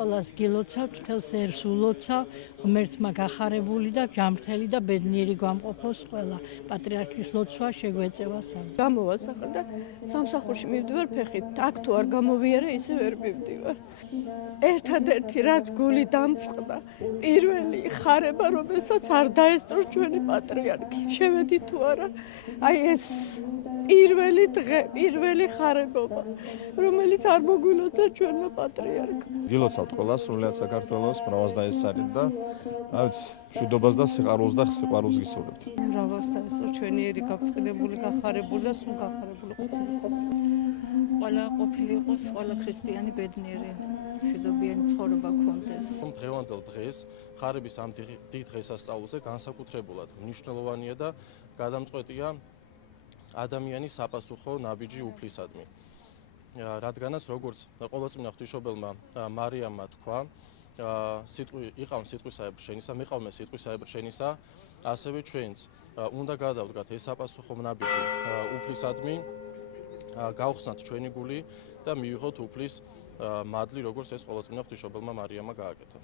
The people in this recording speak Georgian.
ყველას გილოცავთ, მთელს ერს ულოცავ, ღმერთმა გახარებული და ჯანმრთელი და ბედნიერი გვამყოფოს ყველა. პატრიარქის ლოცვა შეგვეწევა სამ. გამოვასახე და სამსახურში მივდივარ ფეხით. აქ თუ არ გამოვიარე, ისე ვერ მივდივარ. ერთადერთი რაც გული დამწყდა, პირველი ხარება, რომელსაც არ დაესწრო ჩვენი პატრიარქი. შევედი თუ არა, აი ეს პირველი დღე, პირველი ხარებობა, რომელიც არ მოგვილოცა ჩვენმა პატრიარქმა. გილოცავთ ყველას, რომელსაც საქართველოს მრავალს დაესწარით და რა ვიცი, მშვიდობას და სიყვარულს და სიყვარულს გისურვებთ. მრავალს დაესწრო ჩვენი ერი გაბრწყინებული, გახარებული და სულ გახარებული ყოფილიყოს. ყველა ყოფილი იყოს, ყველა ქრისტიანი ბედნიერი, მშვიდობიანი ცხოვრება გქონდეს. დღევანდელ დღეს ხარების ამ დიდ დღესასწაულზე განსაკუთრებულად მნიშვნელოვანია და გადამწყვეტია ადამიანის საპასუხო ნაბიჯი უფლისადმი. რადგანაც როგორც ყოველწლინა ღვთისმშობელმა მარიამმა თქვა, იყავ სიტყვისა ებრშენისა, მეყავმე სიტყვისა ებრშენისა, ასევე ჩვენც უნდა გადავდგათ ეს საპასუხო ნაბიჯი უფლისადმი, გავხსნათ ჩვენი გული და მივიღოთ უფლის მადლი, როგორც ეს ყოველწლინა ღვთისმშობელმა მარიამმა გააკეთა.